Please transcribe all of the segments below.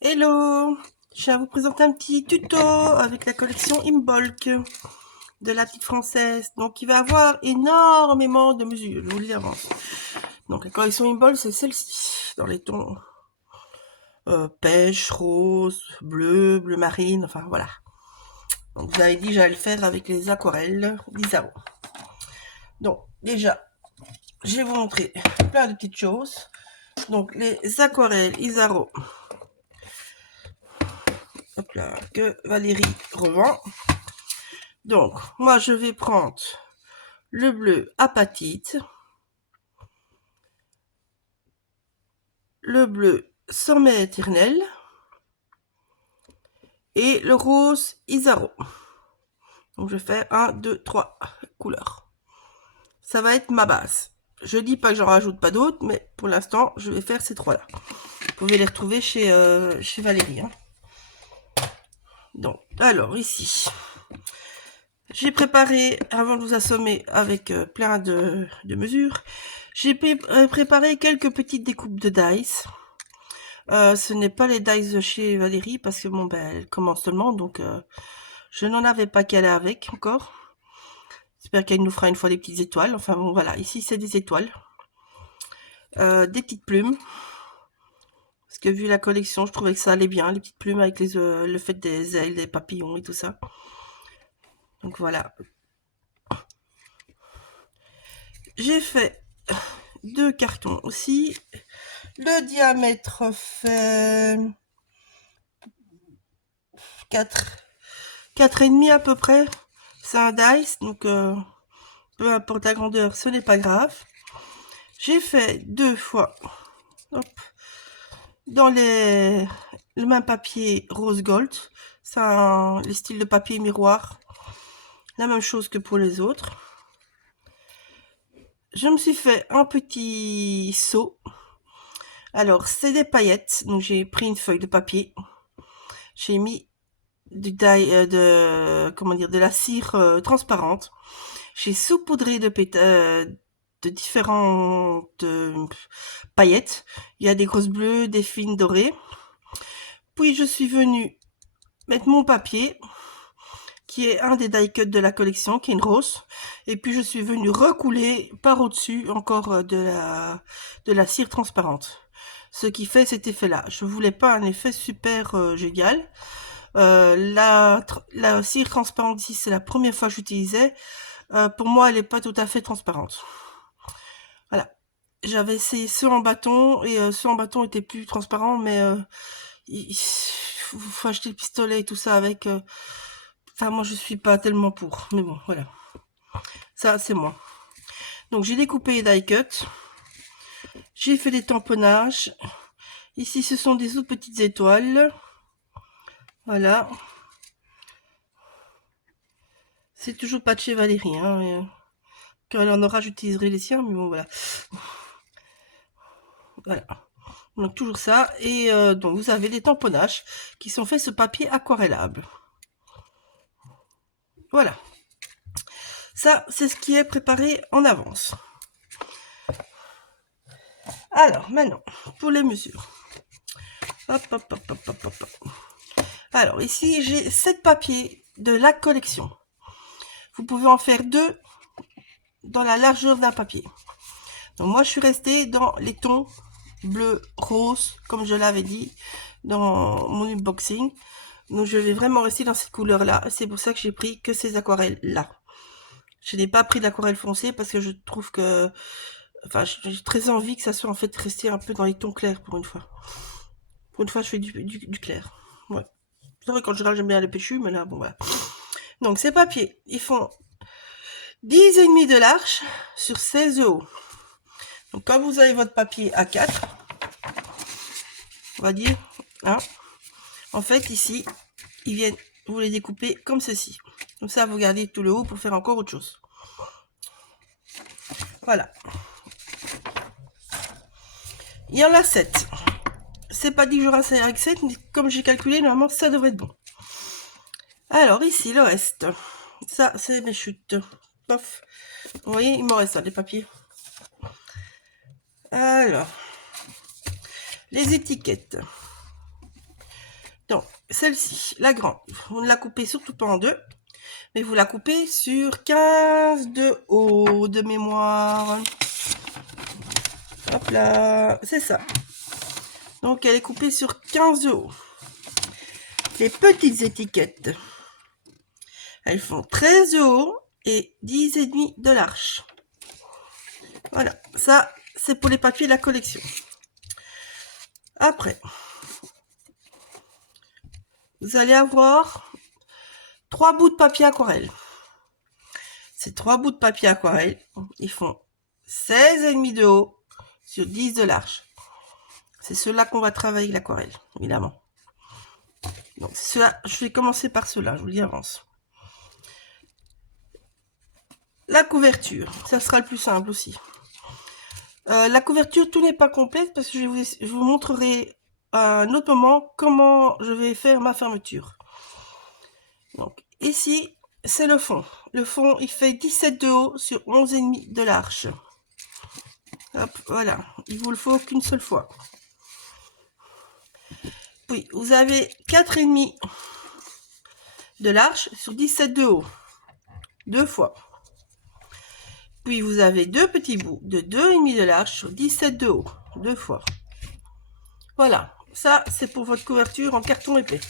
Hello! Je viens vous présenter un petit tuto avec la collection Imbolc de la petite française. Donc, il va avoir énormément de mesures, je vous le dis d'avance. Donc, la collection Imbolc, c'est celle-ci, dans les tons pêche, rose, bleu marine, enfin voilà. Donc, vous avez dit, j'allais le faire avec les aquarelles d'Isao. Donc, déjà, je vais vous montrer plein de petites choses. Donc, les aquarelles Isao, hop là, que Valérie revend. Donc, moi, je vais prendre le bleu apatite, le bleu sommet éternel et le rose Isaro. Donc, je fais 1, 2, 3 couleurs. Ça va être ma base. Je dis pas que j'en rajoute pas d'autres, mais pour l'instant, je vais faire ces trois-là. Vous pouvez les retrouver chez Valérie. Hein. Donc, alors, ici, j'ai préparé, avant de vous assommer avec plein de mesures, j'ai préparé quelques petites découpes de dice. Ce n'est pas les dice de chez Valérie, parce que bon, ben, elle commence seulement, donc je n'en avais pas qu'elle a avec encore. J'espère qu'elle nous fera une fois des petites étoiles. Enfin bon, voilà, ici c'est des étoiles. Des petites plumes. Parce que vu la collection, je trouvais que ça allait bien, les petites plumes avec le fait des ailes, des papillons et tout ça. Donc voilà. J'ai fait 2 cartons aussi. Le diamètre fait 4,5 à peu près. C'est un dice, donc peu importe la grandeur, ce n'est pas grave. J'ai fait 2 fois hop, dans le même papier rose gold. C'est les styles de papier miroir. La même chose que pour les autres. Je me suis fait un petit seau. Alors, c'est des paillettes. Donc, j'ai pris une feuille de papier. J'ai mis de la cire transparente. J'ai saupoudré de différentes paillettes. Il y a des grosses bleues, des fines dorées. Puis je suis venue mettre mon papier, qui est un des die cuts de la collection, qui est une rose. Et puis je suis venue recouler par au-dessus encore de la cire transparente. Ce qui fait cet effet-là. Je voulais pas un effet super génial. La cire transparente ici, c'est la première fois que j'utilisais. Pour moi, elle n'est pas tout à fait transparente. Voilà. J'avais essayé ceux en bâton, et ceux en bâton étaient plus transparents, mais il faut acheter le pistolet et tout ça avec. Enfin, moi, je suis pas tellement pour. Mais bon, voilà. Ça, c'est moi. Donc, j'ai découpé les die cuts. J'ai fait des tamponnages. Ici, ce sont des autres petites étoiles. Voilà. C'est toujours pas de chez Valérie. Hein, quand elle en aura, j'utiliserai les siens. Mais bon, voilà. Voilà. Donc, toujours ça. Et donc, vous avez des tamponnages qui sont faits sur papier aquarellable. Voilà. Ça, c'est ce qui est préparé en avance. Alors, maintenant, pour les mesures. Hop, hop, hop, hop, hop, hop. Alors, ici, j'ai 7 papiers de la collection. Vous pouvez en faire 2 dans la largeur d'un papier. Donc, moi, je suis restée dans les tons bleu, rose, comme je l'avais dit dans mon unboxing. Donc, je vais vraiment rester dans cette couleur-là. C'est pour ça que j'ai pris que ces aquarelles-là. Je n'ai pas pris d'aquarelle foncée parce que je trouve que... Enfin, j'ai très envie que ça soit en fait resté un peu dans les tons clairs pour une fois. Pour une fois, je fais du clair. Ouais. C'est vrai, quand je râle, j'aime bien les péchus, mais là, bon, voilà. Donc, ces papiers, ils font 10,5 de large sur 16 de haut. Donc, quand vous avez votre papier A4, on va dire, hein, en fait, ici, ils viennent, vous les découper comme ceci. Comme ça, vous gardez tout le haut pour faire encore autre chose. Voilà. Il y en a 7. C'est pas dit que j'aurai avec 7, mais comme j'ai calculé, normalement, ça devrait être bon. Alors, ici, le reste. Ça, c'est mes chutes. Pof. Vous voyez, il me reste ça, des papiers. Alors, les étiquettes. Donc, celle-ci, la grande, vous ne la coupez surtout pas en deux, mais vous la coupez sur 15 de haut de mémoire. Hop là, c'est ça. Donc, elle est coupée sur 15 de haut. Les petites étiquettes, elles font 13 de haut et 10,5 de large. Voilà, ça, c'est pour les papiers de la collection. Après, vous allez avoir 3 bouts de papier aquarelle. Ces 3 bouts de papier aquarelle, ils font 16,5 de haut sur 10 de large. C'est ceux-là qu'on va travailler avec l'aquarelle, évidemment. Donc, cela, je vais commencer par cela, je vous le dis avance. La couverture, ça sera le plus simple aussi. La couverture, tout n'est pas complet parce que je vous montrerai à un autre moment comment je vais faire ma fermeture. Donc, ici, c'est le fond. Le fond, il fait 17 de haut sur 11,5 de large. Hop, voilà. Il vous le faut qu'une seule fois. Puis, vous avez 4,5 de large sur 17 de haut. 2 fois. Puis, vous avez 2 petits bouts de 2,5 de large sur 17 de haut. 2 fois. Voilà. Ça, c'est pour votre couverture en carton épais.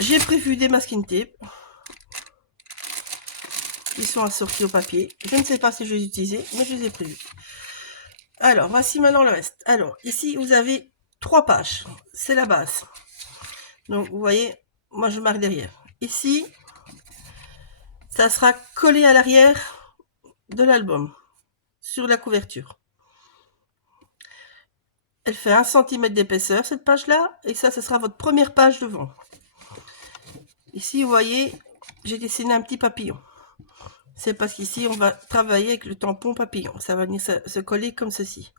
J'ai prévu des masking tape qui sont assortis au papier. Je ne sais pas si je vais les utiliser, mais je les ai prévus. Alors, voici maintenant le reste. Alors, ici, vous avez 3 pages. C'est la base. Donc, vous voyez, moi, je marque derrière. Ici, ça sera collé à l'arrière de l'album, sur la couverture. Elle fait 1 cm d'épaisseur, cette page-là, et ça, ce sera votre première page devant. Ici, vous voyez, j'ai dessiné un petit papillon. C'est parce qu'ici, on va travailler avec le tampon papillon. Ça va venir se coller comme ceci.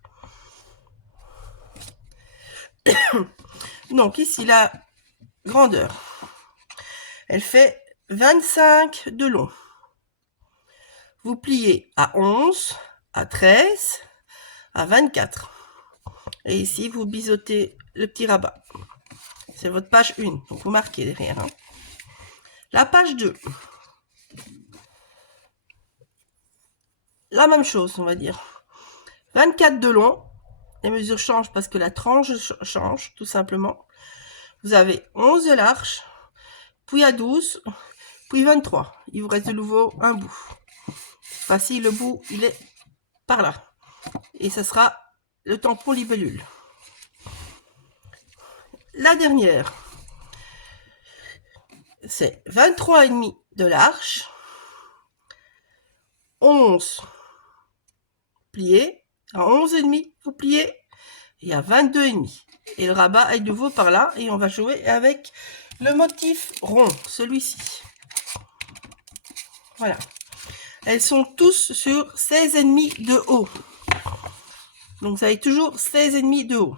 Donc, ici, la grandeur, elle fait 25 de long. Vous pliez à 11, à 13, à 24. Et ici, vous biseautez le petit rabat. C'est votre page 1. Donc, vous marquez derrière. Hein. La page 2. La même chose, on va dire. 24 de long. Les mesures changent parce que la tranche change, tout simplement. Vous avez 11 de large, puis à 12, puis 23. Il vous reste de nouveau un bout. Facile, le bout, il est par là. Et ça sera le tampon libellule. La dernière, c'est 23,5 de large, 11 plié, à 11,5 vous pliez, et à 22,5. Et le rabat est de nouveau par là, et on va jouer avec le motif rond, celui-ci. Voilà. Elles sont tous sur 16,5 de haut. Donc vous avez toujours 16,5 de haut.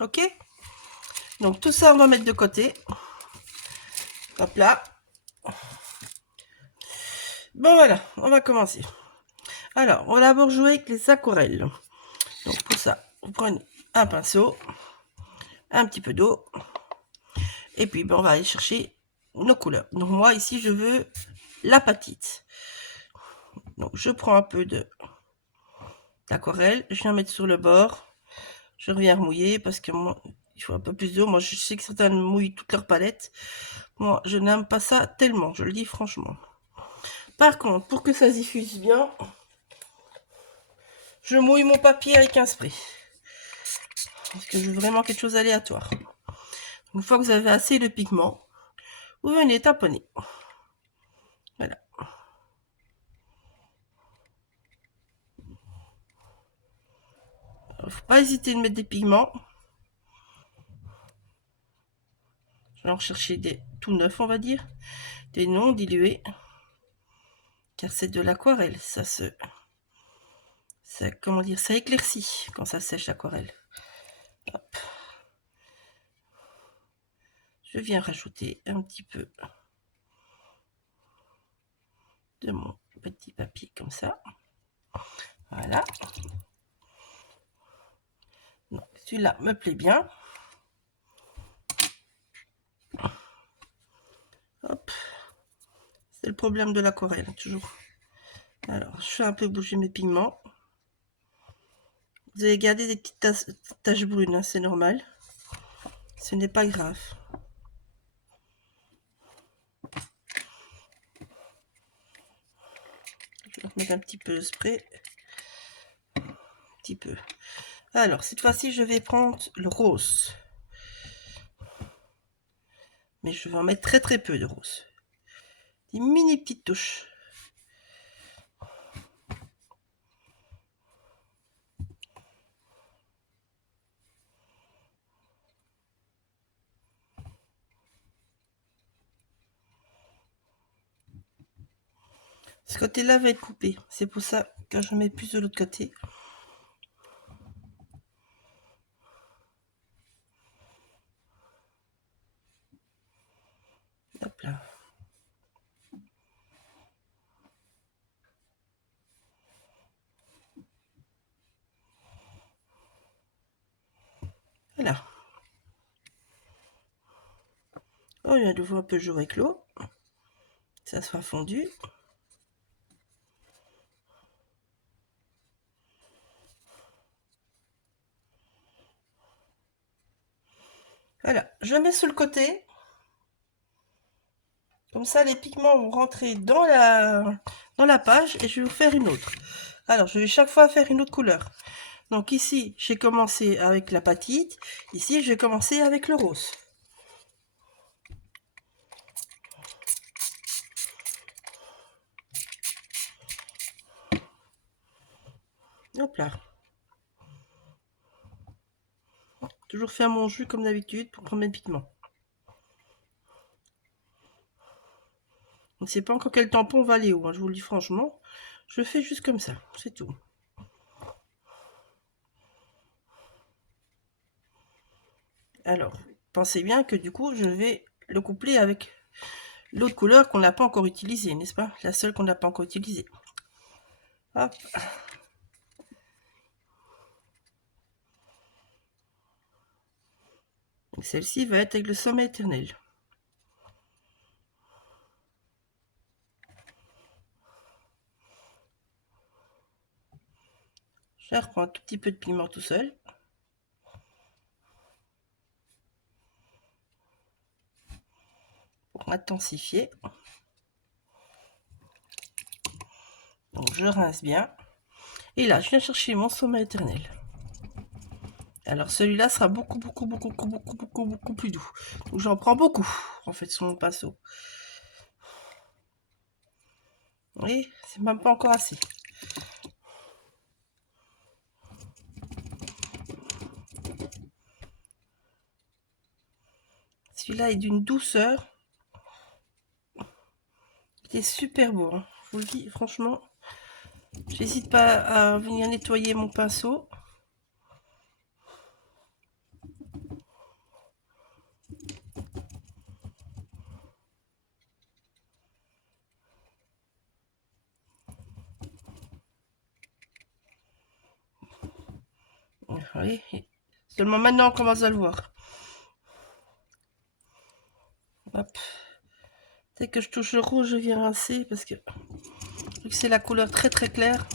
Ok? Donc tout ça, on va mettre de côté. Hop là. Bon voilà, on va commencer. Alors, on va d'abord jouer avec les aquarelles. Donc pour ça, vous prenez un pinceau, un petit peu d'eau, et puis ben, on va aller chercher nos couleurs. Donc moi ici, je veux l'apatite. Donc je prends un peu d'aquarelle, je viens mettre sur le bord, je reviens remouiller parce que moi, il faut un peu plus d'eau. Moi, je sais que certains mouillent toute leur palette. Moi, je n'aime pas ça tellement, je le dis franchement. Par contre, pour que ça se diffuse bien, je mouille mon papier avec un spray. Parce que je veux vraiment quelque chose d'aléatoire. Une fois que vous avez assez de pigment, vous venez tamponner. Voilà. Il ne faut pas hésiter de mettre des pigments. Je vais en chercher des tout neufs, on va dire. Des non dilués. Car c'est de l'aquarelle. Comment dire, ça éclaircit quand ça sèche l'aquarelle. Hop. Je viens rajouter un petit peu de mon petit papier comme ça. Voilà. Celui-là me plaît bien. problème de l'aquarelle, toujours. Alors, je fais un peu bouger mes pigments. Vous allez garder des petites taches brunes, hein, c'est normal. Ce n'est pas grave. Je vais remettre un petit peu de spray. Un petit peu. Alors, cette fois-ci, je vais prendre le rose. Mais je vais en mettre très peu de rose. Des mini petites touches. Ce côté-là va être coupé. C'est pour ça que je mets plus de l'autre côté. Hop là. Voilà. On vient de voir un peu jouer avec l'eau. Ça soit fondu. Voilà, je mets sur le côté. Comme ça, les pigments vont rentrer dans la page et je vais vous faire une autre. Alors, je vais chaque fois faire une autre couleur. Donc ici, j'ai commencé avec la patite. Ici, je vais commencer avec le rose. Hop là. Toujours faire mon jus comme d'habitude pour prendre mes pigments. On ne sait pas encore quel tampon va aller où, hein, je vous le dis franchement. Je fais juste comme ça, c'est tout. Alors, pensez bien que du coup, je vais le coupler avec l'autre couleur qu'on n'a pas encore utilisée, n'est-ce pas? La seule qu'on n'a pas encore utilisée. Hop. Celle-ci va être avec le sommet éternel. Je reprends un tout petit peu de pigment tout seul. Pour intensifier. Donc je rince bien. Et là, je viens chercher mon sommet éternel. Alors celui-là sera beaucoup plus doux. Donc j'en prends beaucoup, en fait, sur mon pinceau. Vous voyez, c'est même pas encore assez. Celui-là est d'une douceur. Il est super beau, hein. Je vous le dis, franchement. J'hésite pas à venir nettoyer mon pinceau. Vous voyez, seulement maintenant on commence à le voir. Hop. Dès que je touche le rouge, je viens rincer parce que vu que c'est la couleur très claire.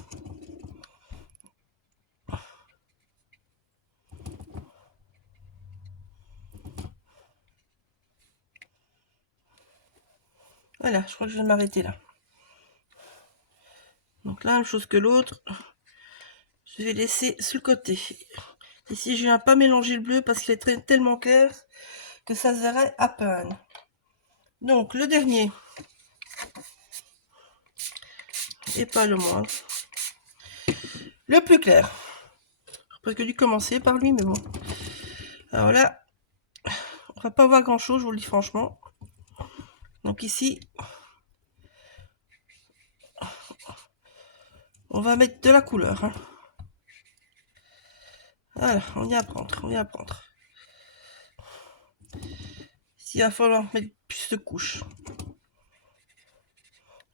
Voilà, je crois que je vais m'arrêter là. Donc là, même chose que l'autre, je vais laisser sur le côté. Ici, je viens pas mélanger le bleu parce qu'il est tellement clair que ça se verrait à peine. Donc, le dernier, et pas le moindre, le plus clair. J'aurais presque dû commencer par lui, mais bon. Alors là, on va pas voir grand chose, je vous le dis franchement. Donc ici, on va mettre de la couleur. Hein. Voilà, on y apprendre, on y apprendre. Ici, il va falloir mettre plus de couches.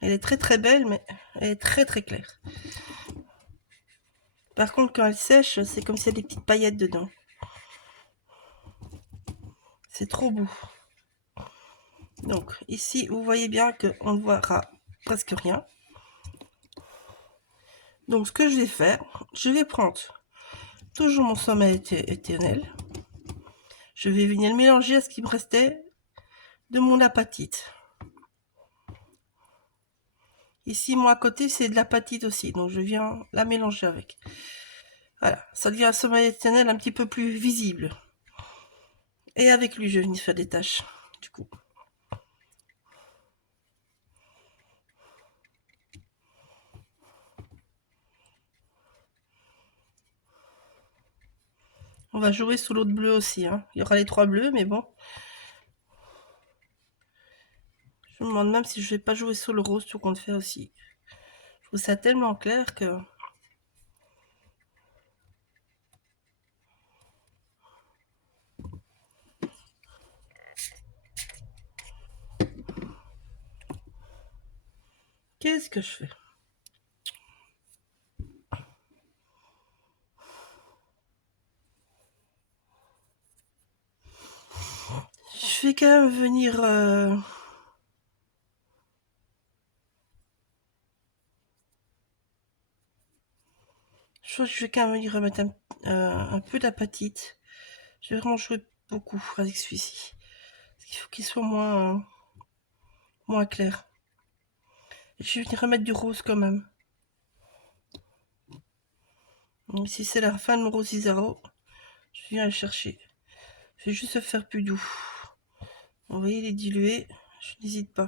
Elle est très belle, mais elle est très claire. Par contre, quand elle sèche, c'est comme s'il y a des petites paillettes dedans. C'est trop beau. Donc, ici, vous voyez bien qu'on ne verra presque rien. Donc ce que je vais faire, je vais prendre toujours mon sommeil éternel. Je vais venir le mélanger à ce qui me restait de mon apatite. Ici, moi, à côté, c'est de l'apatite aussi. Donc, je viens la mélanger avec. Voilà. Ça devient un sommeil éternel un petit peu plus visible. Et avec lui, je vais venir faire des tâches. Du coup. On va jouer sous l'autre bleu aussi. Hein. Il y aura les 3 bleus, mais bon. Je me demande même si je vais pas jouer sous le rose, tout compte fait aussi. Je trouve ça tellement clair que... Qu'est-ce que je fais? Je vais quand même venir... Je crois que je vais quand même venir remettre un peu d'apatite. Je vais vraiment jouer beaucoup avec celui-ci. Parce qu'il faut qu'il soit moins clair. Et je vais venir remettre du rose quand même. Donc, si c'est la fin de mon rose Isaro, je viens le chercher. Je vais juste faire plus doux. Vous voyez les diluer, je n'hésite pas.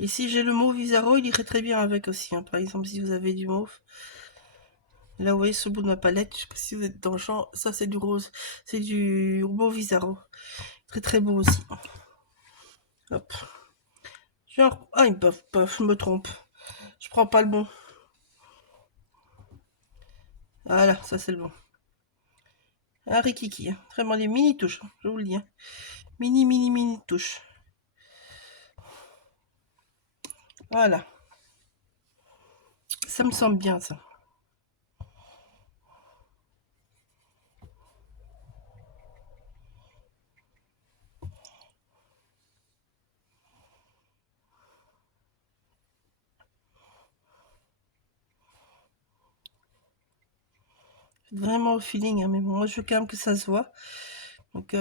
Et si j'ai le mauve Isaro, il irait très bien avec aussi. Hein. Par exemple, si vous avez du mauve. Là, vous voyez sur le bout de ma palette, je sais pas si vous êtes dans le champ. Ça, c'est du rose. C'est du mauve Isaro. Très très beau aussi. Hop. Genre, ah, je me trompe. Je prends pas le bon. Voilà, ça c'est le bon. Un rikiki. Hein. Vraiment des mini touches, hein, je vous le dis. Hein. Mini touches. Voilà. Ça me semble bien, ça. Vraiment au feeling, hein, mais bon, moi je veux quand même que ça se voit. Donc,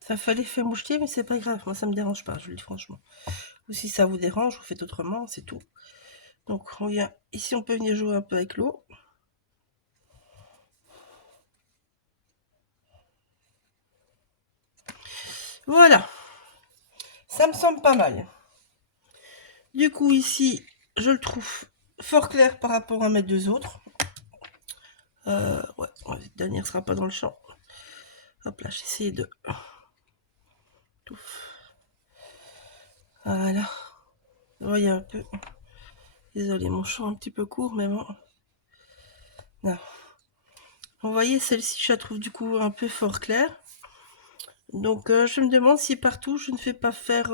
ça fait l'effet moucheté, mais c'est pas grave. Moi, ça me dérange pas, je le dis franchement. Ou si ça vous dérange, vous faites autrement, c'est tout. Donc, on vient ici, on peut venir jouer un peu avec l'eau. Voilà. Ça me semble pas mal. Du coup, ici, je le trouve fort clair par rapport à mes deux autres. Ouais, cette dernière sera pas dans le champ. Hop là, j'essaie de... Tout. Voilà. Vous voyez un peu. Désolé, mon champ est un petit peu court, mais bon. Là. Vous voyez, celle-ci, je la trouve du coup un peu fort claire. Donc, je me demande si partout, je ne fais pas faire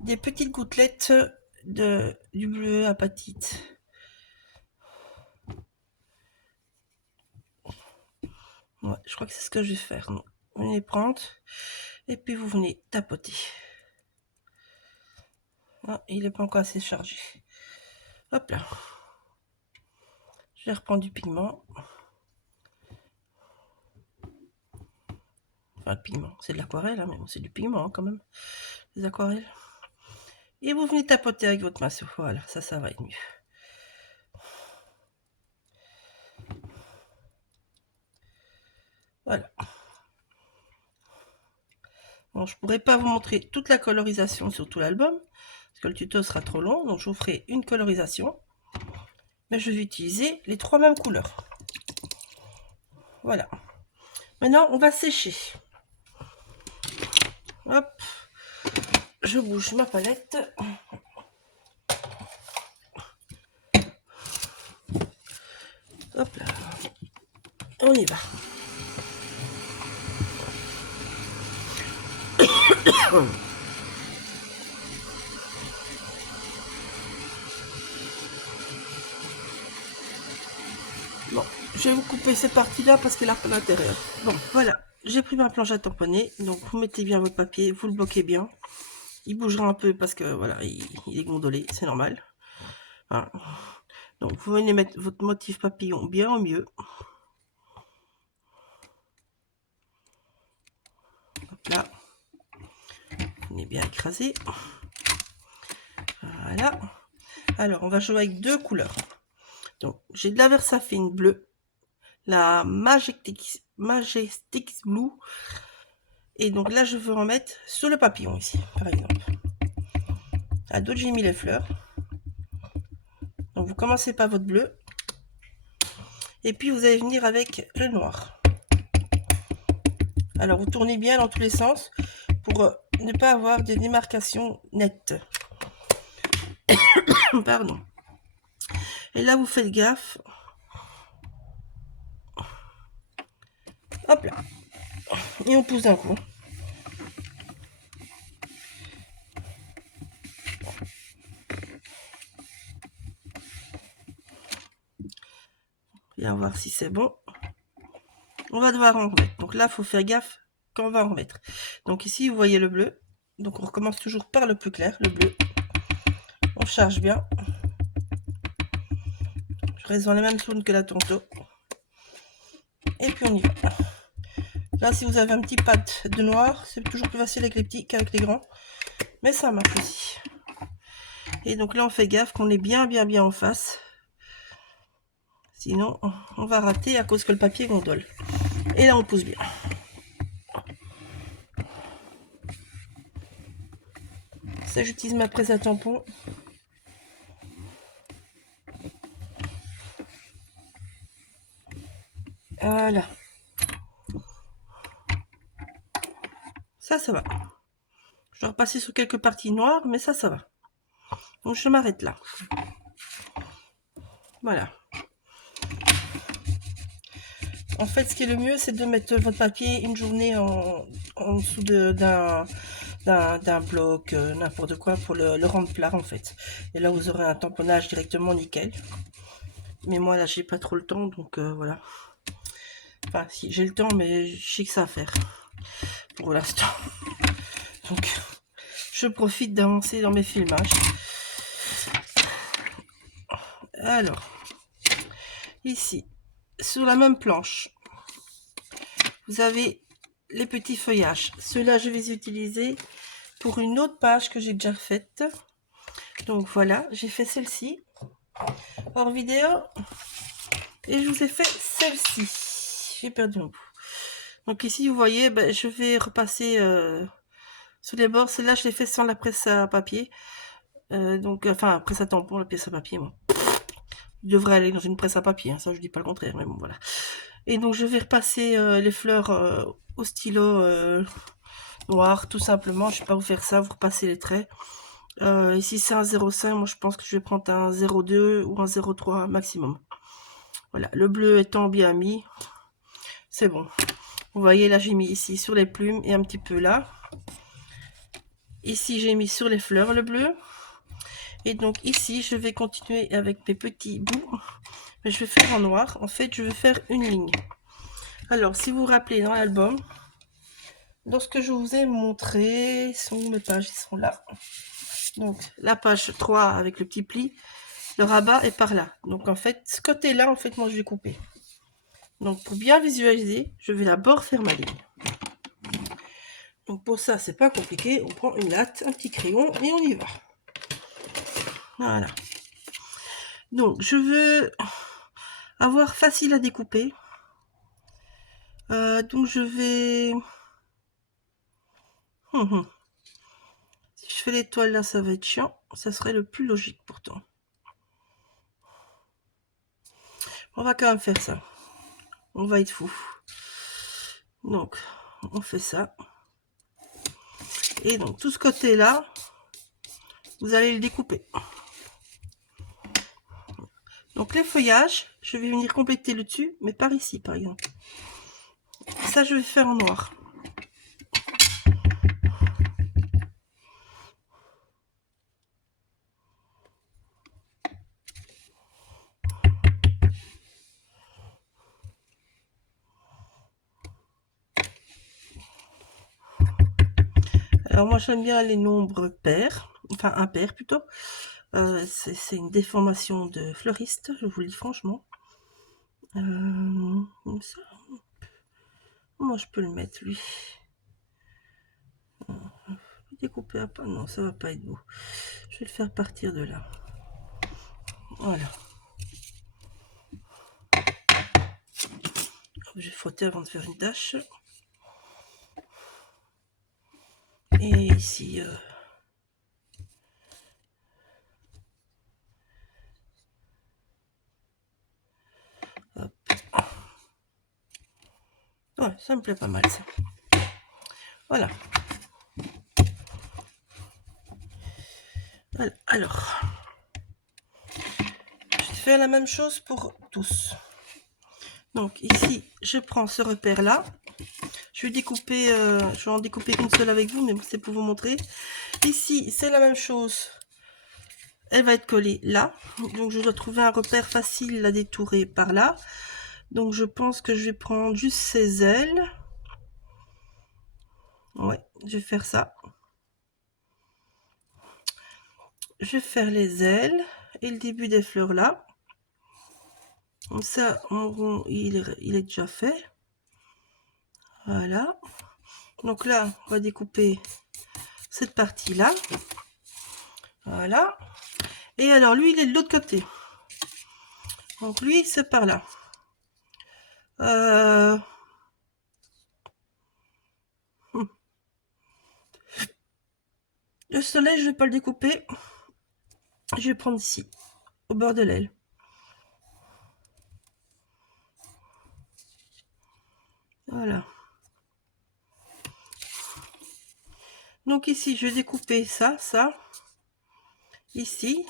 des petites gouttelettes du bleu apatite. Ouais, je crois que c'est ce que je vais faire. Donc, vous venez prendre et puis vous venez tapoter. Ah, il n'est pas encore assez chargé. Hop là. Je vais reprendre du pigment. Enfin, le pigment, c'est de l'aquarelle, hein, mais bon, c'est du pigment hein, quand même. Les aquarelles. Et vous venez tapoter avec votre pinceau. Voilà, ça va être mieux. Voilà. Bon, je pourrais pas vous montrer toute la colorisation sur tout l'album, parce que le tuto sera trop long, donc je vous ferai une colorisation. Mais je vais utiliser les 3 mêmes couleurs. Voilà. Maintenant, on va sécher. Hop. Je bouge ma palette. Hop là. On y va. je vais vous couper cette partie-là parce qu'elle a pas d'intérieur. Bon, voilà. J'ai pris ma planche à tamponner. Donc, vous mettez bien votre papier, vous le bloquez bien. Il bougera un peu parce que, voilà, il est gondolé, c'est normal. Voilà. Donc, vous venez mettre votre motif papillon bien au mieux. Hop là. On est bien écrasé. Voilà. Alors, on va jouer avec deux couleurs. Donc, j'ai de la Versafine bleue, la Majestic Blue. Et donc là, je veux en mettre sur le papillon ici, par exemple. À d'autres, j'ai mis les fleurs. Donc, vous commencez par votre bleu. Et puis, vous allez venir avec le noir. Alors, vous tournez bien dans tous les sens pour ne pas avoir de démarcation nette. Pardon. Et là, vous faites gaffe. Hop là. Et on pousse d'un coup. Viens voir si c'est bon. On va devoir en remettre. Donc là, il faut faire gaffe quand on va en remettre. Donc ici, vous voyez le bleu. Donc on recommence toujours par le plus clair, le bleu. On charge bien. Je reste dans les mêmes zones que la tantôt. Et puis on y va. Là, si vous avez un petit pad de noir, c'est toujours plus facile avec les petits qu'avec les grands. Mais ça marche aussi. Et donc là, on fait gaffe qu'on est bien en face. Sinon, on va rater à cause que le papier gondole. Et là, on pousse bien. Ça, j'utilise ma presse à tampon. Voilà. Ça va. Je dois repasser sur quelques parties noires, mais ça va. Donc, je m'arrête là. Voilà. En fait, ce qui est le mieux, c'est de mettre votre papier une journée en dessous d'un bloc, n'importe quoi, pour le rendre plat, en fait. Et là, vous aurez un tamponnage directement nickel. Mais moi, là, j'ai pas trop le temps, donc voilà. Enfin, si, j'ai le temps, mais je sais que ça à faire. Pour l'instant. Donc, je profite d'avancer dans mes filmages. Alors, ici, sur la même planche, vous avez les petits feuillages. Ceux-là, je vais les utiliser pour une autre page que j'ai déjà faite. Donc voilà, j'ai fait celle-ci hors vidéo et je vous ai fait celle-ci. J'ai perdu mon bout. Donc ici, vous voyez, ben, je vais repasser sur les bords. Celle-là, je l'ai fait sans la presse à papier. Donc, enfin, presse à tampon, la pièce à papier, moi. Il devrait aller dans une presse à papier, hein, ça je dis pas le contraire, mais bon, voilà. Et donc, je vais repasser les fleurs au stylo noir, tout simplement. Je vais pas vous faire ça, vous repassez les traits. Ici, c'est un 0,5. Moi, je pense que je vais prendre un 0,2 ou un 0,3 maximum. Voilà, le bleu étant bien mis, c'est bon. Vous voyez, là, j'ai mis ici sur les plumes et un petit peu là. Ici, j'ai mis sur les fleurs le bleu. Et donc, ici, je vais continuer avec mes petits bouts. Mais je vais faire en noir. En fait, je vais faire une ligne. Alors, si vous vous rappelez dans l'album, dans ce que je vous ai montré, sont mes pages, ils sont là. Donc, la page 3 avec le petit pli, le rabat est par là. Donc, en fait, ce côté-là, en fait, moi, je vais couper. Donc, pour bien visualiser, je vais d'abord faire ma ligne. Donc, pour ça, c'est pas compliqué. On prend une latte, un petit crayon et on y va. Voilà. Donc, je veux avoir facile à découper. Donc, je vais... Si je fais l'étoile là, ça va être chiant. Ça serait le plus logique pourtant. On va quand même faire ça. On va être fou. Donc, on fait ça. Et donc, tout ce côté-là, vous allez le découper. Donc, les feuillages, je vais venir compléter le dessus, mais par ici, par exemple. Ça, je vais faire en noir. Alors moi j'aime bien les nombres pairs, enfin impairs plutôt. C'est une déformation de fleuriste, je vous le dis franchement. Comme ça. Comment je peux le mettre lui? Découper un peu, non ça va pas être beau. Je vais le faire partir de là. Voilà. Je vais frotter avant de faire une tâche. Et ici, hop. Ouais, ça me plaît pas mal ça. Voilà. Voilà. Alors, je vais faire la même chose pour tous. Donc ici, je prends ce repère là. Je vais découper, je vais en découper qu'une seule avec vous, mais c'est pour vous montrer. Ici, c'est la même chose. Elle va être collée là. Donc je dois trouver un repère facile à détourer par là. Donc je pense que je vais prendre juste ses ailes. Ouais, je vais faire ça. Je vais faire les ailes et le début des fleurs là. Comme ça, mon rond, il est déjà fait. Voilà. Donc là, on va découper cette partie là. Voilà. Et alors, lui, il est de l'autre côté. Donc lui, c'est par là. Le soleil, je vais pas le découper. Je vais prendre ici, au bord de l'aile. Voilà. Donc ici, je vais découper ça, ça. Ici,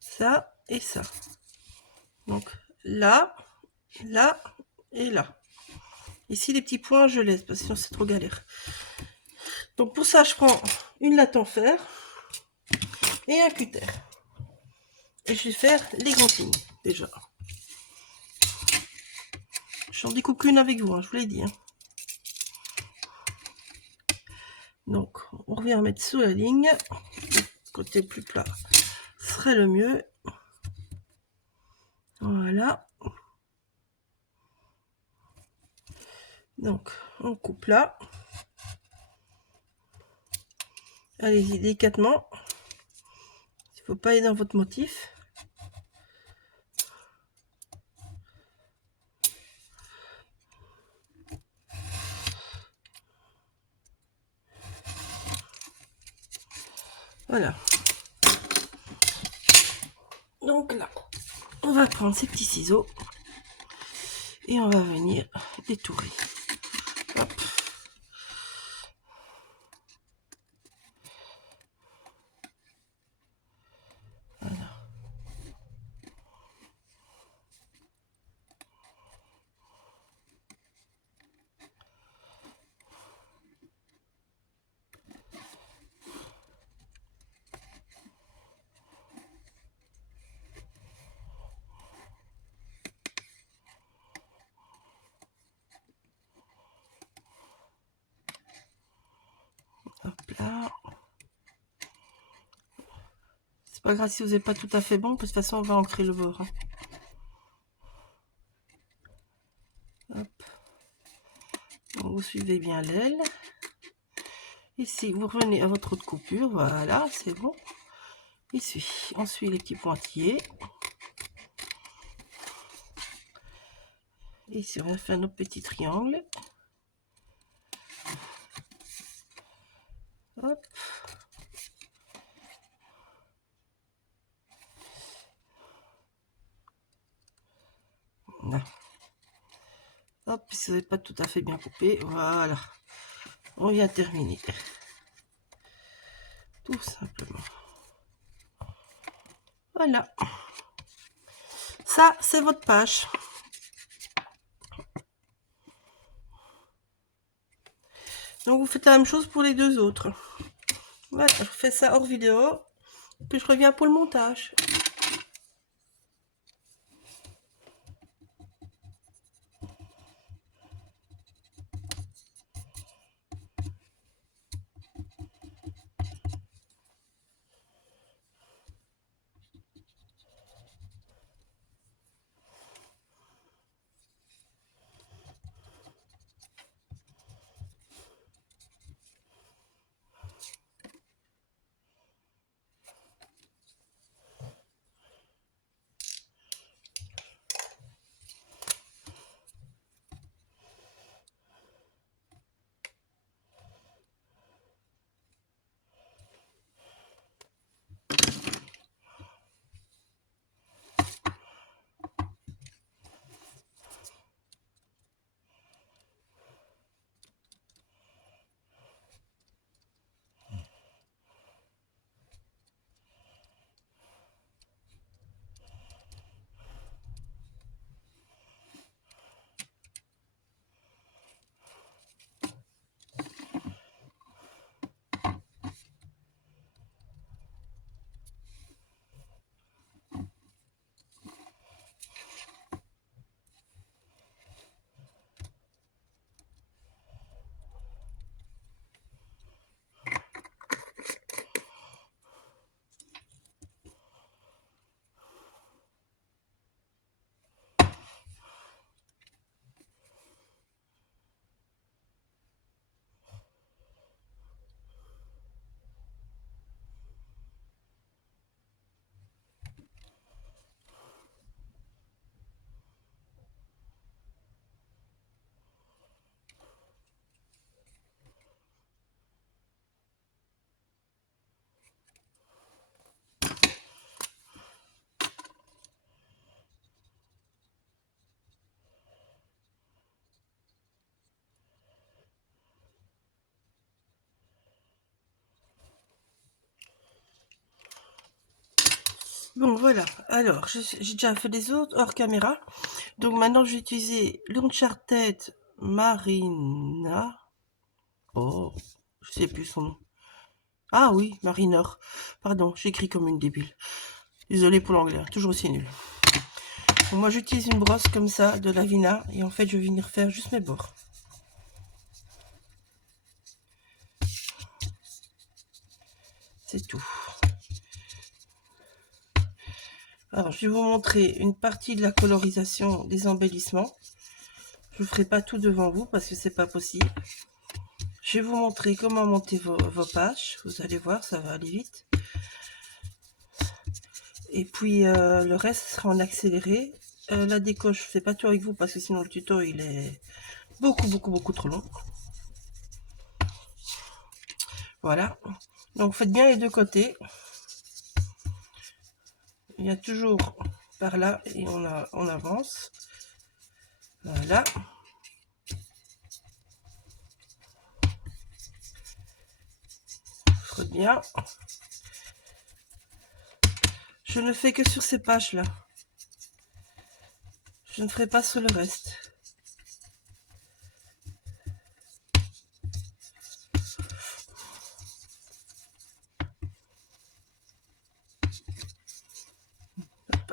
ça et ça. Donc là, là et là. Ici, les petits points, je laisse, parce que sinon c'est trop galère. Donc pour ça, je prends une latte en fer et un cutter. Et je vais faire les grandes lignes, déjà. J'en découpe qu'une avec vous, hein, je vous l'ai dit. Hein. Donc, on revient à mettre sous la ligne. Le côté plus plat serait le mieux. Voilà. Donc, on coupe là. Allez-y délicatement. Il ne faut pas aller dans votre motif. Voilà. Donc là, on va prendre ces petits ciseaux et on va venir détourer. Hop. Voilà. Hop là. C'est pas grave si vous n'êtes pas tout à fait bon, parce que de toute façon on va ancrer le bord. Hein. Hop. Donc, vous suivez bien l'aile. Ici, vous revenez à votre autre coupure. Voilà, c'est bon. Ici, on suit les petits pointillés. Ici, on va faire nos petits triangles. Hop. Là. Hop, si vous n'avez pas tout à fait bien coupé, voilà. On vient terminer. Tout simplement. Voilà. Ça, c'est votre page. Donc, vous faites la même chose pour les deux autres. Voilà, je fais ça hors vidéo. Puis je reviens pour le montage. Bon, voilà. Alors, j'ai déjà fait les autres hors caméra. Donc maintenant, je vais utiliser l'Uncharted Marina. Oh, je sais plus son nom. Ah oui, Marinor. Pardon, j'écris comme une débile. Désolée pour l'anglais, toujours aussi nul. Donc moi, j'utilise une brosse comme ça, de Lavina, et en fait, je vais venir faire juste mes bords. C'est tout. Alors, je vais vous montrer une partie de la colorisation des embellissements. Je ne ferai pas tout devant vous parce que c'est pas possible. Je vais vous montrer comment monter vos pages. Vous allez voir, ça va aller vite. Et puis, le reste sera en accéléré. La déco, je ne fais pas tout avec vous parce que sinon le tuto, il est beaucoup trop long. Voilà. Donc, faites bien les deux côtés. Il y a toujours par là et on avance. Voilà. Très bien. Je ne fais que sur ces pages-là. Je ne ferai pas sur le reste.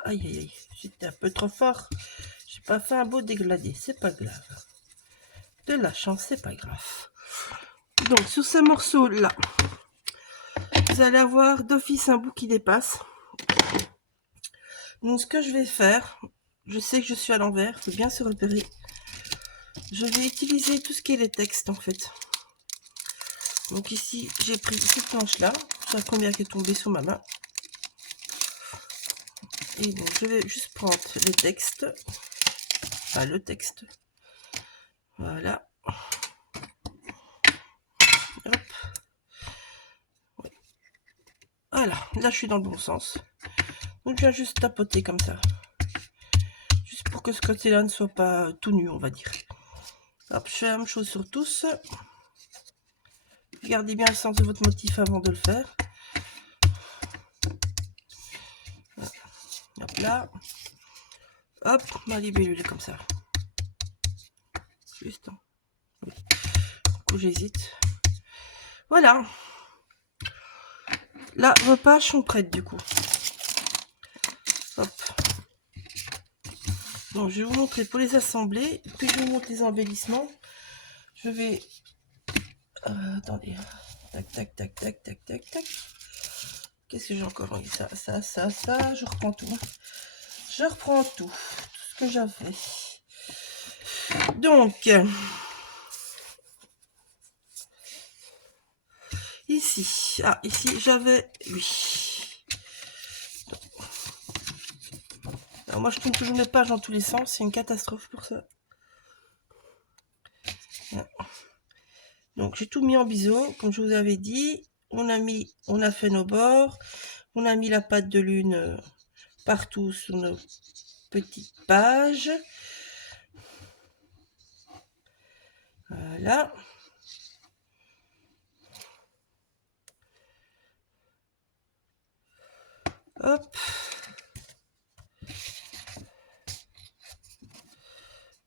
Aïe, aïe, aïe. J'étais un peu trop fort. J'ai pas fait un beau dégradé. C'est pas grave. De la chance, c'est pas grave. Donc, sur ce morceau-là, vous allez avoir d'office un bout qui dépasse. Donc, ce que je vais faire, je sais que je suis à l'envers, faut bien se repérer. Je vais utiliser tout ce qui est les textes, en fait. Donc ici, j'ai pris cette planche-là. C'est la première qui est tombée sur ma main. Et donc, je vais juste prendre les textes. Enfin, le texte. Voilà. Hop. Voilà, là je suis dans le bon sens. Donc je viens juste tapoter comme ça. Juste pour que ce côté-là ne soit pas tout nu, on va dire. Hop, je fais la même chose sur tous. Regardez bien le sens de votre motif avant de le faire. Hop là. Hop, ma libellule est comme ça. Juste. Oui. Du coup, j'hésite. Voilà. Là, vos pages sont prêtes du coup. Hop. Donc, je vais vous montrer pour les assembler. Puis, je vous montre les embellissements. Je vais... attendez. Tac, tac, tac, tac, tac, tac, tac. Qu'est-ce que j'ai encore envie? Ça. Je reprends tout. Je reprends tout. Tout ce que j'avais. Donc... ici. Ah, ici, j'avais... oui. Alors, moi, je tourne toujours mes pages dans tous les sens. C'est une catastrophe pour ça. Donc j'ai tout mis en biseau, comme je vous avais dit. On a fait nos bords, on a mis la pâte de lune partout sur nos petites pages. Voilà. Hop.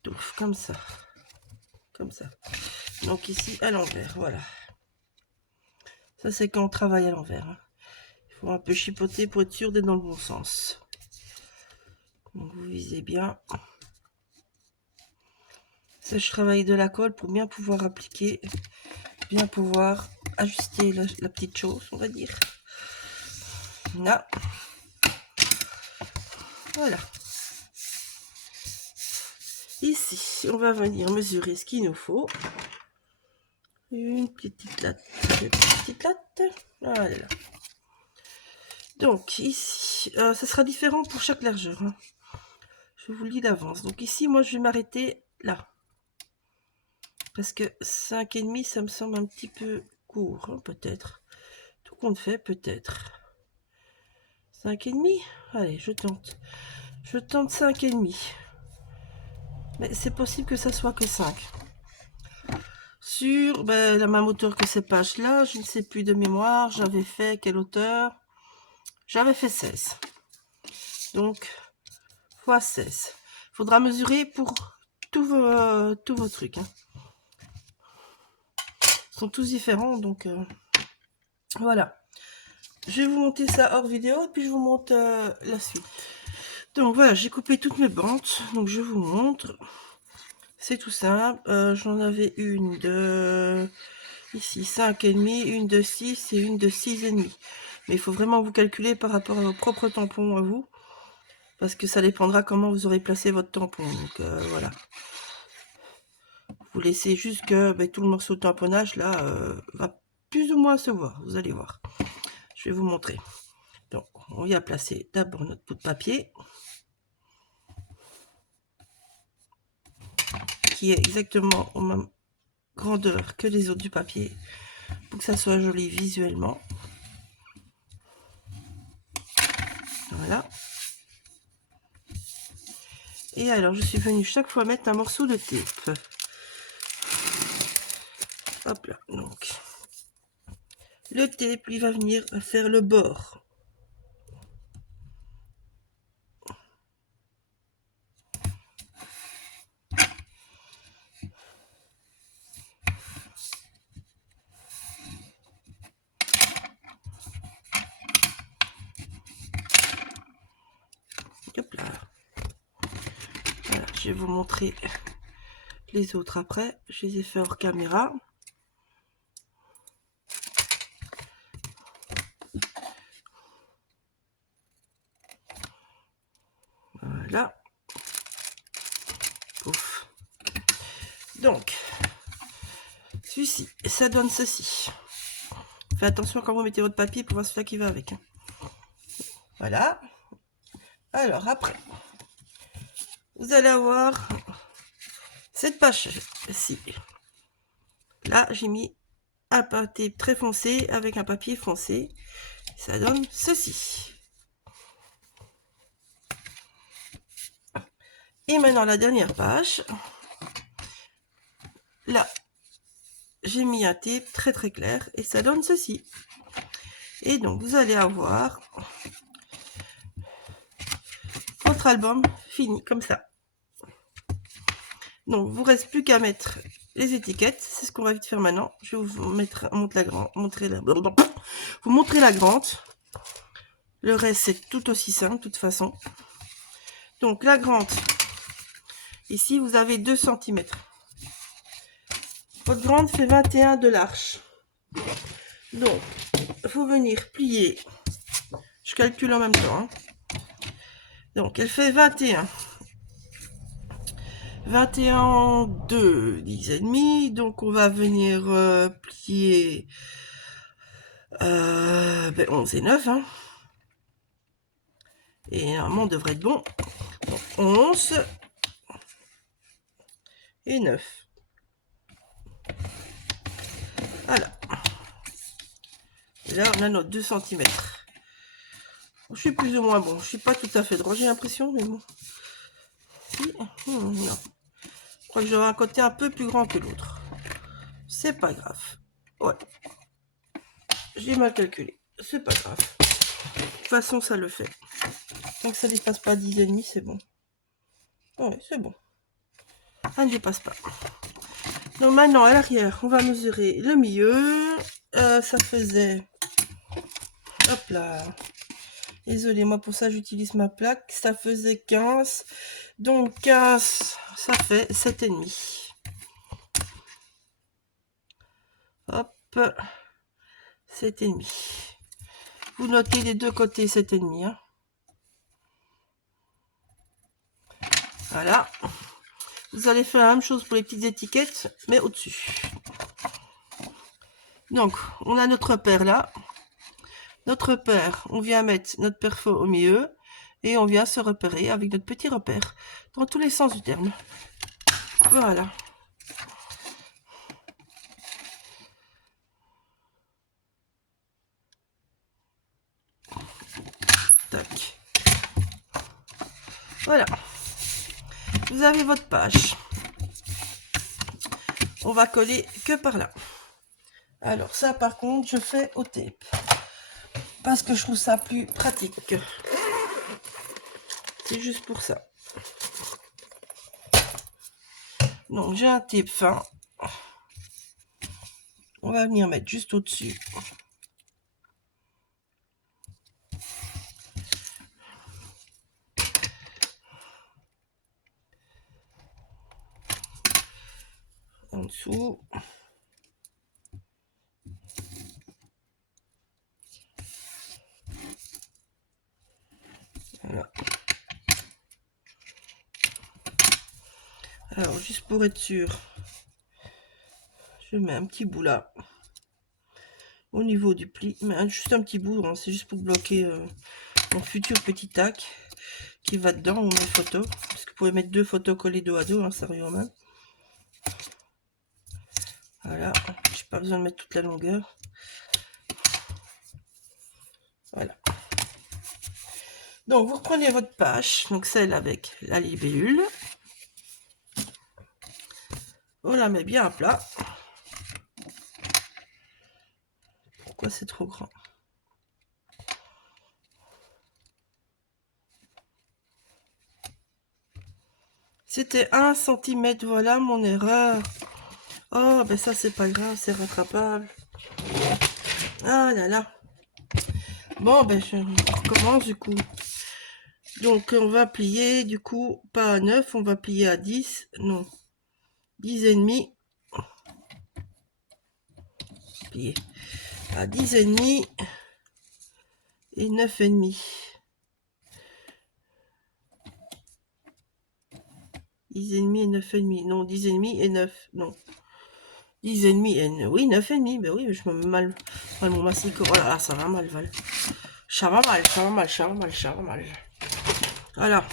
Tout comme ça. Comme ça. Donc ici à l'envers, voilà. Ça c'est quand on travaille à l'envers. Hein. Il faut un peu chipoter pour être sûr d'être dans le bon sens. Donc vous visez bien. Ça, je travaille de la colle pour bien pouvoir appliquer, bien pouvoir ajuster la petite chose, on va dire. Là. Voilà. Ici, on va venir mesurer ce qu'il nous faut. Une petite latte. Une petite latte. Voilà. Donc, ici, ça sera différent pour chaque largeur. Hein. Je vous le dis d'avance. Donc, ici, moi, je vais m'arrêter là. Parce que 5,5, ça me semble un petit peu court, hein, peut-être. Tout compte fait, peut-être. 5,5. Allez, je tente. Je tente 5,5. Mais c'est possible que ça soit que 5. Sur la même hauteur que ces pages-là, je ne sais plus de mémoire, j'avais fait quelle hauteur? J'avais fait 16. Donc, fois 16. Il faudra mesurer pour tous vos trucs. Hein. Ils sont tous différents, donc voilà. Je vais vous monter ça hors vidéo et puis je vous montre la suite. Donc voilà, j'ai coupé toutes mes bandes, donc je vous montre. C'est tout simple. J'en avais une de ici 5,5, une de 6 et une de 6,5. Mais il faut vraiment vous calculer par rapport à vos propres tampons à vous, parce que ça dépendra comment vous aurez placé votre tampon. Donc voilà. Vous laissez juste que tout le morceau de tamponnage là va plus ou moins se voir. Vous allez voir. Je vais vous montrer. Donc on y a placé d'abord notre bout de papier qui est exactement au même grandeur que les autres du papier pour que ça soit joli visuellement. Voilà. Et alors je suis venue chaque fois mettre un morceau de tape. Hop là, donc le tape lui va venir faire le bord. Hop là. Voilà, je vais vous montrer les autres après. Je les ai fait hors caméra. Voilà. Pouf. Donc, celui-ci, ça donne ceci. Faites attention quand vous mettez votre papier pour voir celui-là qui va avec. Hein. Voilà. Alors après, vous allez avoir cette page-ci. Là, j'ai mis un papier très foncé avec un papier foncé. Ça donne ceci. Et maintenant, la dernière page. Là, j'ai mis un tape très très clair et ça donne ceci. Et donc, vous allez avoir votre album fini comme ça. Donc, vous reste plus qu'à mettre les étiquettes. C'est ce qu'on va vite faire maintenant. Je vais vous montrer la grande. Le reste, c'est tout aussi simple, de toute façon. Donc, la grande, ici, vous avez 2 cm. Votre grande fait 21 de large. Donc, il faut venir plier. Je calcule en même temps. Hein. Donc, elle fait 21. 21, 2, 10,5. Donc, on va venir plier 11 et 9. Hein. Et normalement, on devrait être bon. Donc, 11 et 9. Voilà. Et là, on a notre 2 cm. Je suis plus ou moins bon. Je suis pas tout à fait droit, j'ai l'impression, mais bon. Si. Non. Je crois que j'aurai un côté un peu plus grand que l'autre. C'est pas grave. Ouais. J'ai mal calculé. C'est pas grave. De toute façon, ça le fait. Tant que ça dépasse pas 10,5, c'est bon. Ouais, c'est bon. Ça ne dépasse pas. Donc maintenant, à l'arrière, on va mesurer le milieu. Ça faisait... Hop là. Désolée, moi pour ça, j'utilise ma plaque. Ça faisait 15. Donc 15, ça fait 7,5. Hop. 7,5. Vous notez les deux côtés 7,5. Hein. Voilà. Vous allez faire la même chose pour les petites étiquettes, mais au-dessus. Donc, on a notre repère là. Notre repère, on vient mettre notre perfo au milieu. Et on vient se repérer avec notre petit repère. Dans tous les sens du terme. Voilà. Tac. Voilà. Vous avez votre page. On va coller que par là. Alors ça par contre je fais au tape. Parce que je trouve ça plus pratique. C'est juste pour ça. Donc j'ai un tape fin. On va venir mettre juste au-dessus. En dessous. Voilà. Alors, juste pour être sûr, je mets un petit bout là, au niveau du pli, mais juste un petit bout, hein, c'est juste pour bloquer mon futur petit tac qui va dedans, ou mes photos, parce que vous pouvez mettre 2 photos collées dos à dos, hein, ça revient au même. Voilà, j'ai pas besoin de mettre toute la longueur. Voilà. Donc, vous reprenez votre page, donc celle avec la libellule. On la met bien à plat. Pourquoi c'est trop grand? C'était 1 cm, voilà mon erreur. Oh, ben ça c'est pas grave, c'est rattrapable. Ah là là. Bon, ben je recommence du coup. Donc on va plier, du coup, pas à 9, on va plier à 10. Non, 10 et demi. Plier à 10 et demi et 9 et demi. 10 et demi et 9 et demi. Non, 10 et demi et 9. Non. 10 et demi et 9. Oui, 9 et demi. Ben oui, je me mets mal. Mon massicot. Oh là là, ça va mal, Val. Ça va mal, ça va mal, ça va mal, ça va mal. Voilà.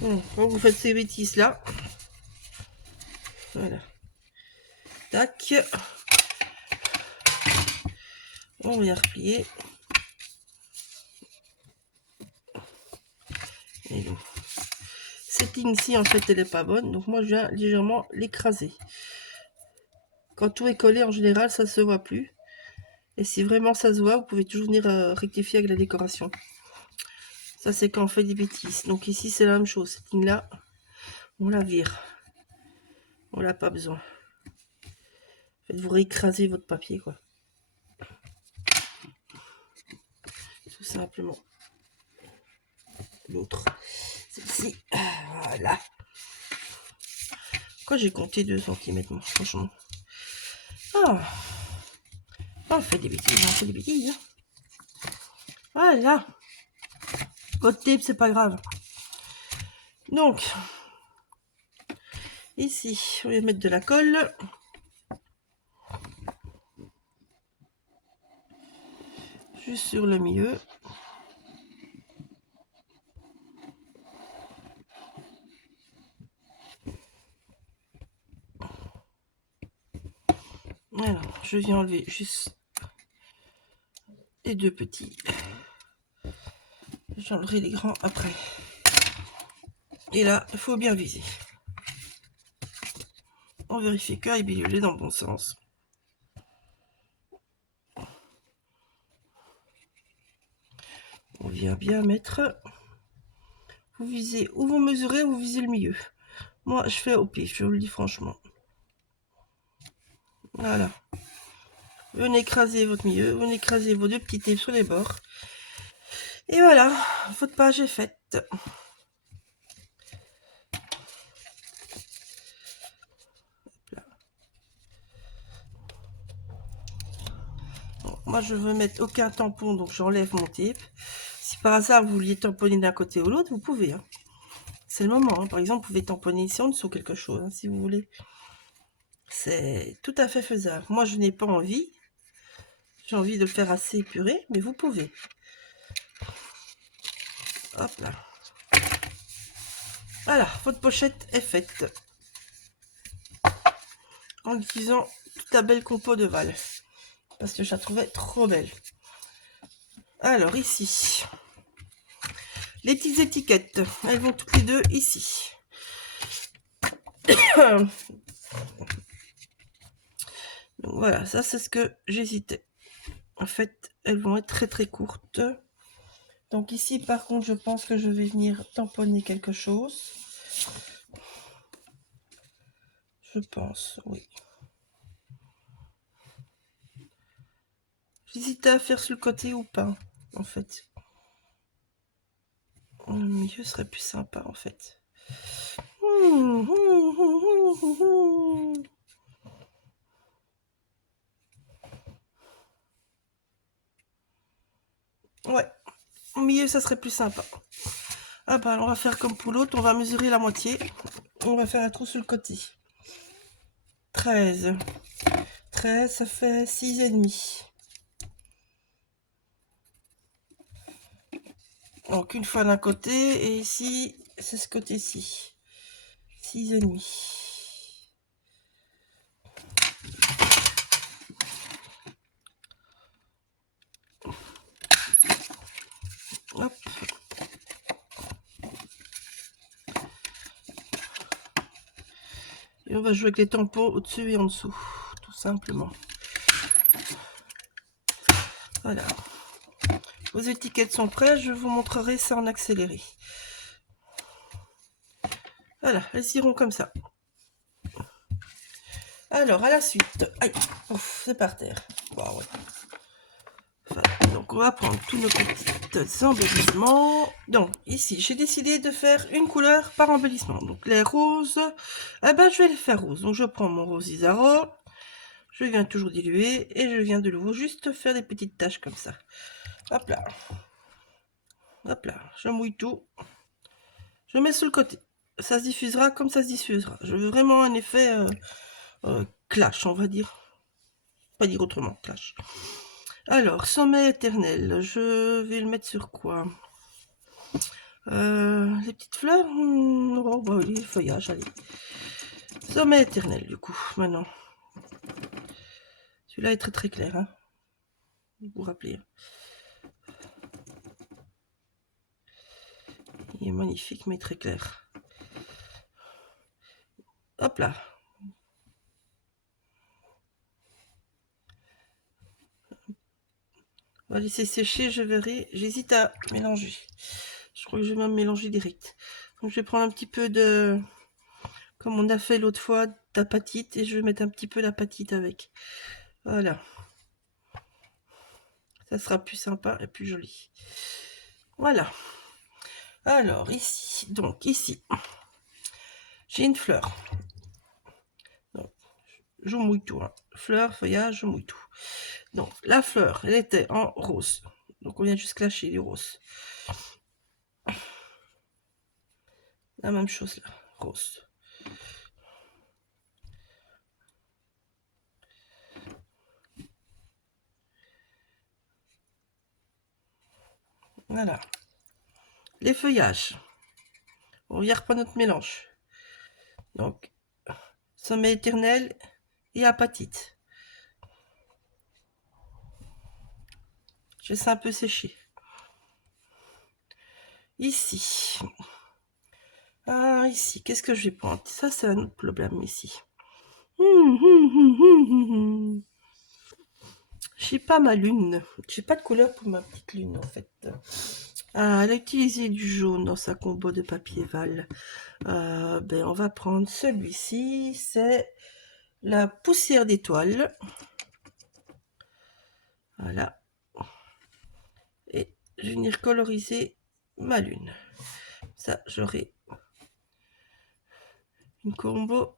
Bon, quand vous faites ces bêtises là. Voilà. Tac. On vient replier. Et donc, cette ligne-ci, en fait, elle n'est pas bonne. Donc, moi, je viens légèrement l'écraser. Quand tout est collé, en général, ça ne se voit plus. Et si vraiment ça se voit, vous pouvez toujours venir rectifier avec la décoration. Ça, c'est quand on fait des bêtises. Donc, ici, c'est la même chose. Cette ligne-là, on la vire. On n'a pas besoin. Faites-vous réécraser votre papier, quoi. Tout simplement. L'autre. Celle-ci. Voilà. Quand j'ai compté 2 cm, moi, franchement. Ah. On fait des bêtises, on fait des bêtises. Voilà. Votre tape, c'est pas grave. Donc, ici, on va mettre de la colle. Juste sur le milieu. Alors, je viens enlever juste les 2 petits. J'enlèverai les grands après. Et là, il faut bien viser. On vérifie que la billule est dans le bon sens. On vient bien mettre. Vous visez ou vous mesurez ou vous visez le milieu. Moi, je fais au pif, je vous le dis franchement. Voilà. Venez écraser votre milieu, venez écraser vos 2 petits tapes sur les bords. Et voilà, votre page est faite. Bon, moi, je veux mettre aucun tampon, donc j'enlève mon tape. Si par hasard vous vouliez tamponner d'un côté ou l'autre, vous pouvez. Hein. C'est le moment. Hein. Par exemple, vous pouvez tamponner ici en dessous quelque chose, hein, si vous voulez. C'est tout à fait faisable. Moi, je n'ai pas envie. J'ai envie de le faire assez épuré, mais vous pouvez. Hop là. Voilà, votre pochette est faite. En utilisant toute la belle compo de Val. Parce que je la trouvais trop belle. Alors, ici. Les petites étiquettes. Elles vont toutes les deux ici. Donc voilà, ça c'est ce que j'hésitais. En fait, elles vont être très très courtes. Donc ici, par contre, je pense que je vais venir tamponner quelque chose. Je pense, oui. J'hésitais à faire sur le côté ou pas, en fait. Le milieu serait plus sympa, en fait. Ouais, au milieu, ça serait plus sympa. Ah bah, on va faire comme pour l'autre, on va mesurer la moitié. On va faire un trou sur le côté. 13. 13, ça fait 6,5. Donc une fois d'un côté, et ici, c'est ce côté-ci. 6,5. Hop. Et on va jouer avec les tampons au-dessus et en dessous, tout simplement. Voilà. Vos étiquettes sont prêtes, je vous montrerai ça en accéléré. Voilà, elles iront comme ça. Alors, à la suite. Aïe, ouf, c'est par terre. Wow, ouais. Voilà, donc, on va prendre tous nos petits embellissements. Donc, ici, j'ai décidé de faire une couleur par embellissement. Donc, les roses, eh ben, je vais les faire roses. Donc, je prends mon rose Isaro. Je viens toujours diluer et je viens de nouveau juste faire des petites taches comme ça. Hop là. Hop là, je mouille tout. Je mets sur le côté. Ça se diffusera comme ça se diffusera. Je veux vraiment un effet clash, on va dire. Pas dire autrement, clash. Alors, sommet éternel, je vais le mettre sur quoi? Les petites fleurs. Oh, bah oui, les feuillages, allez. Sommet éternel, du coup, maintenant. Celui-là est très très clair, hein. Vous vous rappelez. Il est magnifique, mais très clair. Hop là. On va laisser sécher, je verrai. J'hésite à mélanger. Je crois que je vais même mélanger direct. Donc je vais prendre un petit peu de... Comme on a fait l'autre fois, d'apatite. Et je vais mettre un petit peu d'apatite avec. Voilà. Ça sera plus sympa et plus joli. Voilà. Alors ici, donc ici, j'ai une fleur. Donc, je mouille tout. Hein. Fleur, feuillage, je mouille tout. Donc la fleur, elle était en rose. Donc on vient juste clasher du rose. La même chose là, rose. Voilà. Les feuillages. On y reprend notre mélange. Donc, sommet éternel et apatite. Je laisse un peu sécher. Ici. Ah, ici, qu'est-ce que je vais prendre? Ça, c'est un autre problème ici. J'ai pas ma lune. J'ai pas de couleur pour ma petite lune, en fait. Ah, elle a utilisé du jaune dans sa combo de papier Val. Ben, on va prendre celui-ci. C'est la poussière d'étoile. Voilà. Et je vais venir coloriser ma lune. Ça, j'aurai une combo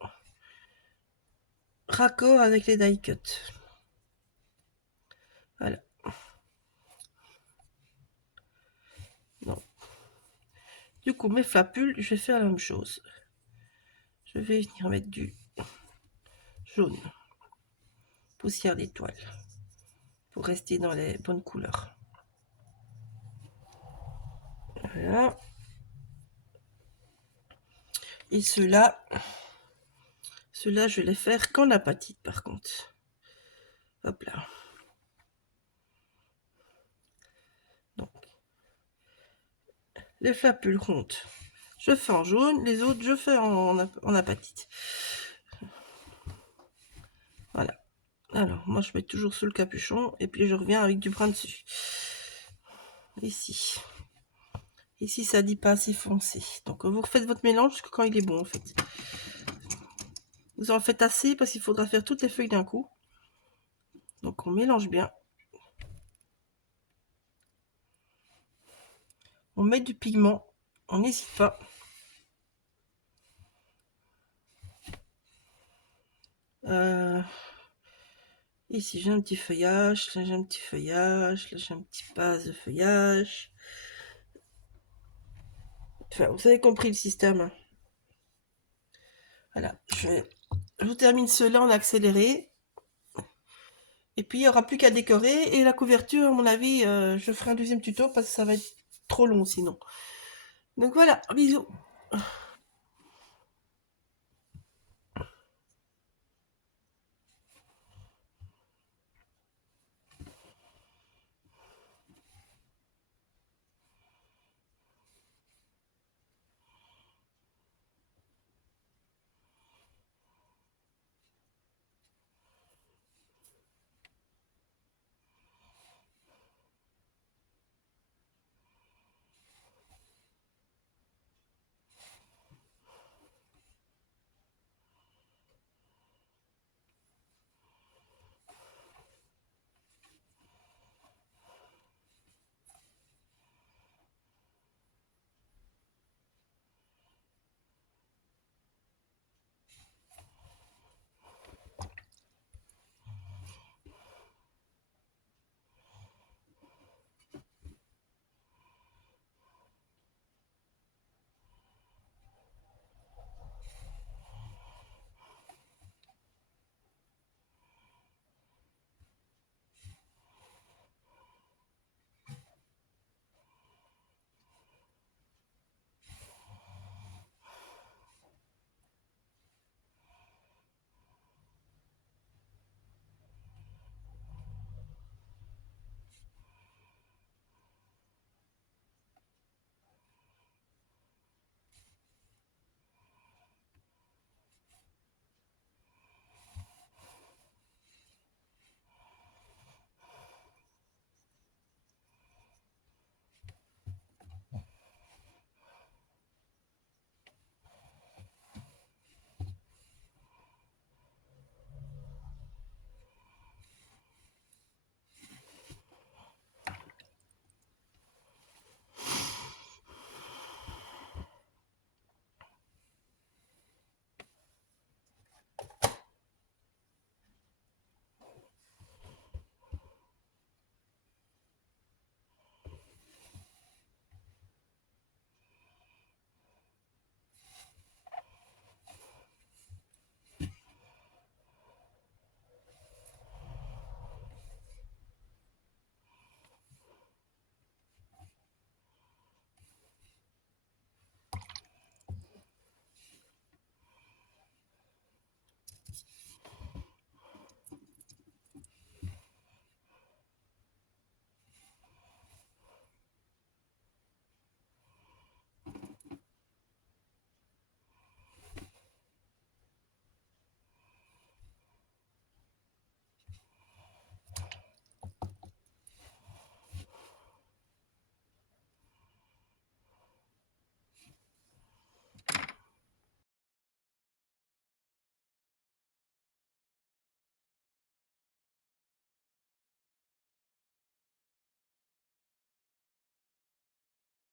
raccord avec les die cut. Voilà. Non. Du coup, mes flapules, je vais faire la même chose. Je vais venir mettre du jaune, poussière d'étoile, pour rester dans les bonnes couleurs. Voilà. Et ceux-là, je vais les faire qu'en apatite par contre. Hop là. Donc, les flapules rondes, je fais en jaune, les autres, je fais en apatite. Voilà. Alors, moi, je mets toujours sous le capuchon et puis je reviens avec du brun dessus. Ici. Et si ça dit pas assez foncé. Donc vous refaites votre mélange jusqu'à quand il est bon en fait. Vous en faites assez parce qu'il faudra faire toutes les feuilles d'un coup. Donc on mélange bien. On met du pigment. On n'hésite pas. Ici j'ai un petit feuillage, là j'ai un petit feuillage, là j'ai un petit base de feuillage. Enfin, vous avez compris le système. Hein. Voilà, je vous termine cela en accéléré. Et puis il n'y aura plus qu'à décorer. Et la couverture, à mon avis, je ferai un deuxième tuto parce que ça va être trop long sinon. Donc voilà, bisous.